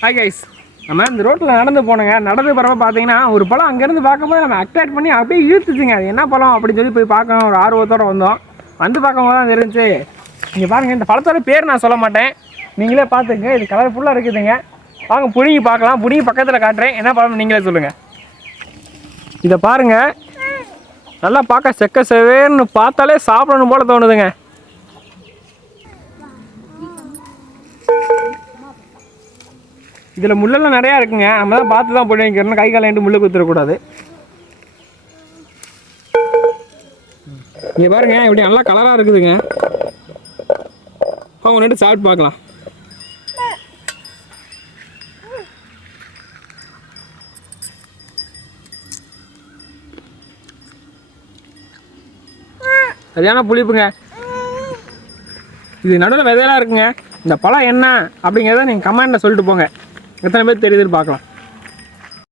Hi guys, நம்ம இந்த ரோட்டில் நடந்து போனோங்க. நடந்து போகிறப்ப பார்த்தீங்கன்னா ஒரு பழம் அங்கேருந்து பார்க்கும்போது நம்ம அட்ராக்ட் பண்ணி அப்படியே இழுத்துச்சுங்க. அது என்ன பழம் அப்படின்னு சொல்லி போய் பார்க்கணும் ஒரு ஆர்வத்தோடு வந்தோம். வந்து பார்க்கும்போது தான் தெரிஞ்சு. இங்கே பாருங்கள், இந்த பழத்தோட பேர் நான் சொல்ல மாட்டேன், நீங்களே பார்த்துங்க. இது கலர்ஃபுல்லாக இருக்குதுங்க. வாங்க புடிங்கி பார்க்கலாம். புடிங்கி பக்கத்தில் காட்டுறேன், என்ன பழம் நீங்களே சொல்லுங்கள். இதை பாருங்கள், நல்லா பார்க்க செக்க செவேன்னு பார்த்தாலே சாப்பிடணும் போல் தோணுதுங்க. இதில் முள்ளெல்லாம் நிறையா இருக்குங்க. நம்ம தான் பார்த்து தான் போய் வைக்கிறோம், கை காலையிட்டு முள்ளு குத்துறக்கூடாது. இங்கே பாருங்க, இப்படி நல்லா கலராக இருக்குதுங்க. அவங்க ரெண்டு சாப்பிட்டு பார்க்கலாம். சரியான புளிப்புங்க. இது நடுவில் விதையெல்லாம் இருக்குங்க. இந்த பழம் என்ன அப்படிங்கிறத நீங்கள் கமெண்ட்டில் சொல்லிட்டு போங்க. எத்தனை பேர் தெரியுதுன்னு பார்க்கலாம்.